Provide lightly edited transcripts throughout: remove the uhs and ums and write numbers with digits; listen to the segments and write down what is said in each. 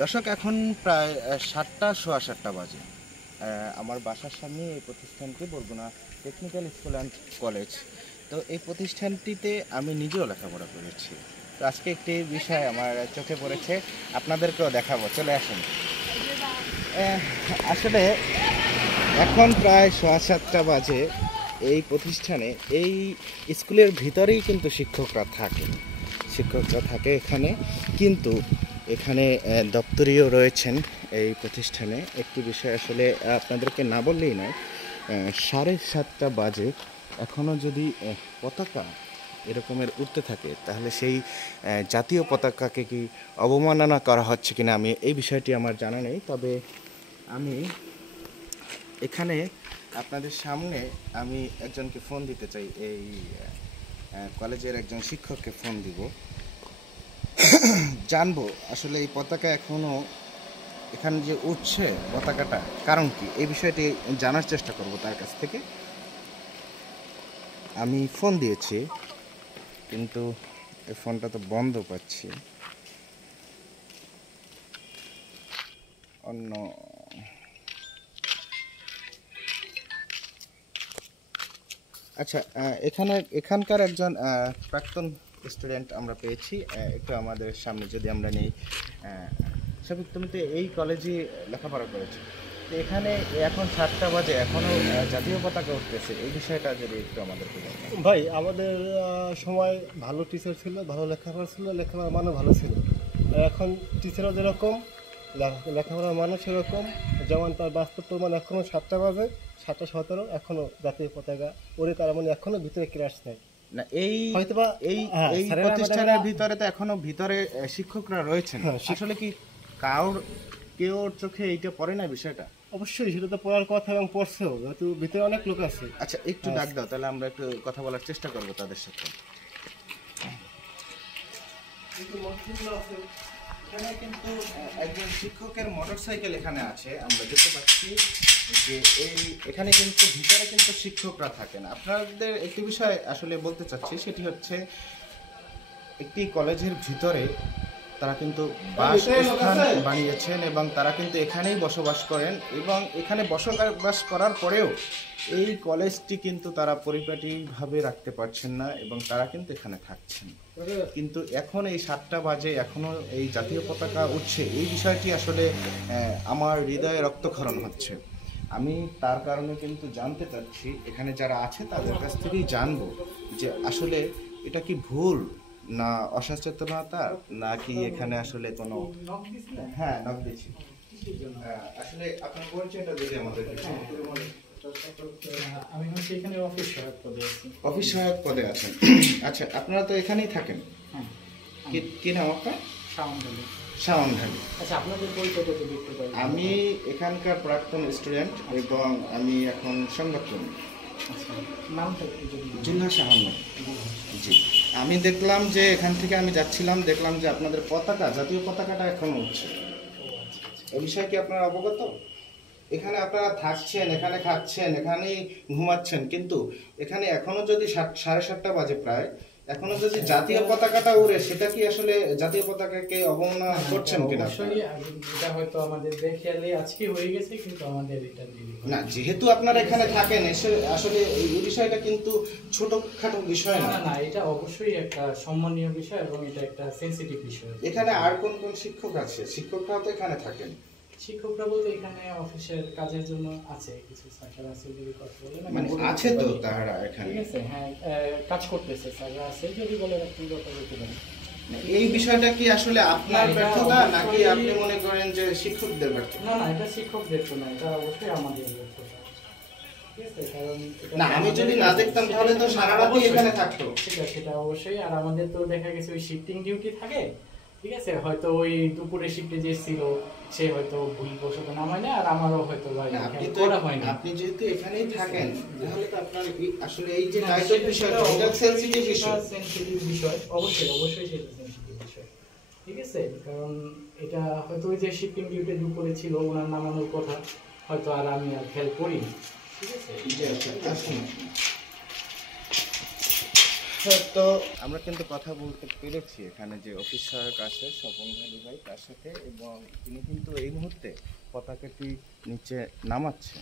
দর্শক, এখন প্রায় ৭টা সোয়া ৭টা বাজে। আমার বাসার সামনে এই প্রতিষ্ঠানটি Barguna technical school and college. তো এই প্রতিষ্ঠানটিতে আমি নিজেও লেখাপড়া করেছি। তো আজকে একটি বিষয় আমার চোখে পড়েছে, আপনাদেরকেও দেখাবো, চলে আসুন। আসলে এখন প্রায় সোয়া ৭টা বাজে। এই প্রতিষ্ঠানে, এই স্কুলের ভিতরেই কিন্তু শিক্ষকরা থাকে এখানে। কিন্তু এখানে দপ্তরিও রয়েছেন এই প্রতিষ্ঠানে। একটি বিষয় আসলে আপনাদেরকে না বললেই নয়, 7:30 বাজে এখনও যদি পতাকা এরকমের উঠতে থাকে, তাহলে সেই জাতীয় পতাকাকে কি অবমাননা করা হচ্ছে কিনা আমি এই বিষয়টি আমার জানা নেই। তবে আমি এখানে আপনাদের সামনে আমি একজনকে ফোন দিতে চাই, এই কলেজের একজন শিক্ষককে ফোন দিব, জানবো আসলে এই পতাকা এখনো এখানে যে উঠছে পতাকাটা কারণ কি, এই বিষয়টি জানার চেষ্টা করব তার কাছ থেকে। আমি ফোন দিয়েছি কিন্তু এই ফোনটা তো বন্ধ পাচ্ছি। অন্য আচ্ছা, এখানকার একজন প্রাক্তন স্টুডেন্ট আমরা পেয়েছি, একটু আমাদের সামনে যদি আমরা নেই। সাবিক, তুমি তো এই কলেজে লেখাপড়া করেছো, তো এখানে এখন 7টা বাজে এখনো জাতীয় পতাকা উঠতেছে, এই বিষয়টা যদি একটু আমাদেরকে বলেন। ভাই, আমাদের সময় ভালো টিচার ছিল, ভালো লেখাপড়া ছিল, লেখাপড়ার মানও ভালো ছিল। আর এখন টিচারও যেরকম, লেখাপড়ার মানও সেরকম। যেমন তার বাস্তব প্রমাণ, এখনও 7টা বাজে, 7:17 এখনও জাতীয় পতাকা ওরে, তার মানে এখনও ভিতরে ক্লাস নেই না, এই হয়তোবা এই এই প্রতিষ্ঠানের ভিতরে তো এখনো ভিতরে শিক্ষকরা রয়েছেন। আসলে কি কেউ চোখে এইটা পড়ে না বিষয়টা? অবশ্যই সেটা তো পড়ার কথা, এবং পড়ছেও, যেহেতু ভিতরে অনেক লোক আছে। আচ্ছা, একটু ডাক দাও, তাহলে আমরা একটু কথা বলার চেষ্টা করবো তাদের সাথে। এখানে কিন্তু একজন শিক্ষকের মোটরসাইকেল এখানে আছে, আমরা দেখতে পাচ্ছি যে এখানে কিন্তু ভিতরে কিন্তু শিক্ষকরা থাকেন। আপনাদের একটি বিষয় আসলে বলতে চাচ্ছি, সেটি হচ্ছে একটি কলেজের ভিতরে তারা কিন্তু বাসস্থান বানিয়েছেন এবং তারা কিন্তু এখানেই বসবাস করেন, এবং এখানে বসবাস করার পরেও এই কলেজটি কিন্তু তারা পরিপাটিভাবে রাখতে পারছেন না, এবং তারা কিন্তু এখানে থাকছেন। কিন্তু এখন এই 7টা বাজে এখনও এই জাতীয় পতাকা উঠছে, এই বিষয়টি আসলে আমার হৃদয়ে রক্তক্ষরণ হচ্ছে। আমি তার কারণে কিন্তু জানতে চাচ্ছি, এখানে যারা আছে তাদের কাছ থেকেই জানবো যে আসলে এটা কি ভুল, না অসচেতনতা, নাকি এখানে আসলে কোনো। হ্যাঁ, নক দিয়েছি। আসলে আপনার পরিচয়টা যদি আমাদের আমি হচ্ছে এখানে অফিস সহায়ক পদে আছি। অফিস সহায়ক পদে আছেন? আচ্ছা, আপনারা তো এখানেই থাকেন। হ্যাঁ। কি নাম আপনার? শাওনভ্যালি। শাওনভ্যালি। আচ্ছা, আপনাদের পরিচয়টা যদি একটু বলেন। আমি এখানকার প্রাক্তন স্টুডেন্ট এবং আমি এখন সংবাদকর্মী। আচ্ছা, নামটা একটু যদি। জুলহাস আহমেদ। জি, আমি দেখলাম যে এখান থেকে আমি যাচ্ছিলাম, দেখলাম যে আপনাদের পতাকা, জাতীয় পতাকাটা এখন উঠছে। এই বিষয়ে কি আপনারা অবগত? এখানে আপনারা থাকছেন, এখানে খাচ্ছেন, এখানেই ঘুমাচ্ছেন, কিন্তু এখানে এখনো যদি 7:30 বাজে প্রায়, এখনো যদি জাতীয় পতাকাটা উড়ে, সেটা কি আসলে জাতীয় পতাকাকে অবমাননা করছেন কিনা? অবশ্যই এটা হয়তো আমাদের দেখেলে আজকে হয়ে গেছে, কিন্তু আমাদের এটা না, যেহেতু আপনারা এখানে থাকেন, আসলে এই বিষয়টা কিন্তু ছোটখাটো বিষয় না। না, এটা অবশ্যই একটা সম্মানীয় বিষয়, এবং এটা একটা সেনসিটিভ বিষয়। এখানে আর কোন কোন শিক্ষক আছে? শিক্ষকরাও তো এখানে থাকেন। শিক্ষকরা বলতে এখানে অফিসের কাজের জন্য আছে, কিছু স্যাররা আছে, যদি কথা বলে না মানে আছে তো তারা এখানে, ঠিক আছে। হ্যাঁ, কাজ করতেছে, স্যাররা আছে, যদি বলে আপনি কথা বলতে পারেন। এই বিষয়টা কি আসলে আপনার ব্যর্থতা, নাকি আপনি মনে করেন যে শিক্ষকদের ব্যর্থতা? না, এটা শিক্ষকদের তো না, এটা অবশ্যই আমাদের ব্যর্থতা। ঠিক আছে, কারণ না, আমি যদি না দেখতাম তাহলে তো সারা রাতই এখানে থাকতো। ঠিক আছে, সেটা অবশ্যই। আর আমাদের তো দেখা গেছে ওই শিফটিং ডিউটি থাকে, ঠিক আছে। হয়তো ওই দুপুরে শিফটে যে ছিল, সে হয়তো ভুলবশত নামায় না, আর আমারও হয়তো করা হয় না। আপনি যেহেতু এখানেই থাকেন, তাহলে তো আপনার আসলে এই যে টাইটেল বিষয়টা, এটা সেনসিটিভ বিষয়। সেনসিটিভ বিষয়, অবশ্যই সেটা সেনসিটিভ বিষয়। ঠিক আছে, কারণ এটা হয়তো ওই যে শিফটিং ডিউটি দুপুরে ছিল, ওনার নামানোর কথা হয়তো আর আমি আর খেয়াল করিনি। ঠিক আছে। আচ্ছা, তো আমরা কিন্তু কথা বলতে পেরেছি এখানে যে অফিস সহায়ক আছে স্বপন ভাই ভাই তার সাথে, এবং তিনি কিন্তু এই মুহূর্তে পতাকাটি নিচে নামাচ্ছে।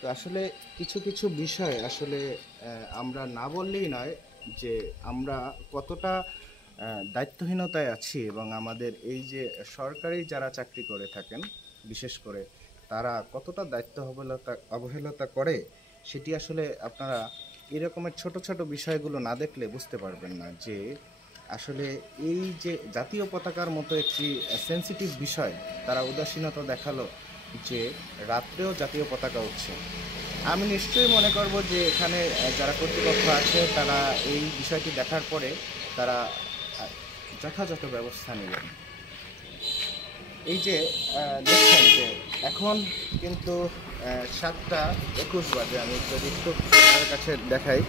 তো আসলে কিছু কিছু বিষয় আসলে আমরা না বললেই নয় যে আমরা কতটা দায়িত্বহীনতায় আছি, এবং আমাদের এই যে সরকারি যারা চাকরি করে থাকেন বিশেষ করে তারা কতটা দায়িত্ব অবহেলতা করে, সেটি আসলে আপনারা এরকমের ছোট ছোট বিষয়গুলো না দেখলে বুঝতে পারবেন না যে আসলে এই যে জাতীয় পতাকার মতো একটি সেনসিটিভ বিষয় তারা উদাসীনতা দেখালো, যে রাত্রেও জাতীয় পতাকা উঠছে। আমি নিশ্চয়ই মনে করব যে এখানে যারা কর্তৃপক্ষ আছে তারা এই বিষয়টি দেখার পরে তারা যথাযথ ব্যবস্থা নেবেন। এই যে দেখছেন যে এখন কিন্তু 7:21 বাজে, আমি যদি একটু আপনার কাছে দেখাই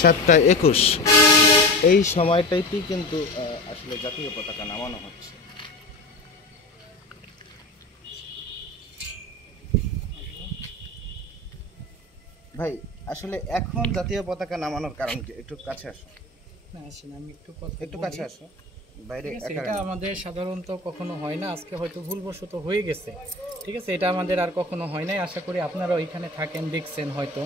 7:21, এই সময়টাইতেই কিন্তু আসলে জাতীয় পতাকা নামানো হচ্ছে। ভাই আসলে এখন জাতীয় পতাকা নামানোর কারণ কি? একটু কাছে আসো, না আসেন আমি একটু কথা একটু বলি। কাছে আসো, বাইরে ঠিক আছে, একা এটা না। আমাদের সাধারণত কখনো হয় না, আজকে হয়তো ভুলবশত হয়ে গেছে। ঠিক আছে, এটা আমাদের আর কখনো হয় নাই। আশা করি আপনারা ওইখানে থাকেন, দেখছেন হয়তো,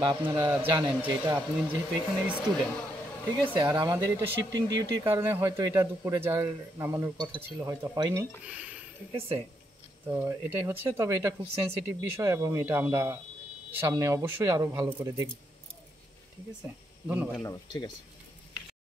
বা আপনারা জানেন যে এটা আপনি যেহেতু এখানে স্টুডেন্ট, ঠিক আছে। আর আমাদের এটা শিফটিং ডিউটির কারণে হয়তো এটা দুপুরে যার নামানোর কথা ছিল হয়তো হয়নি, ঠিক আছে। তো এটাই হচ্ছে, তবে এটা খুব সেনসিটিভ বিষয় এবং এটা আমরা সামনে অবশ্যই আরও ভালো করে দেখব। ঠিক আছে, ধন্যবাদ। ধন্যবাদ, ঠিক আছে।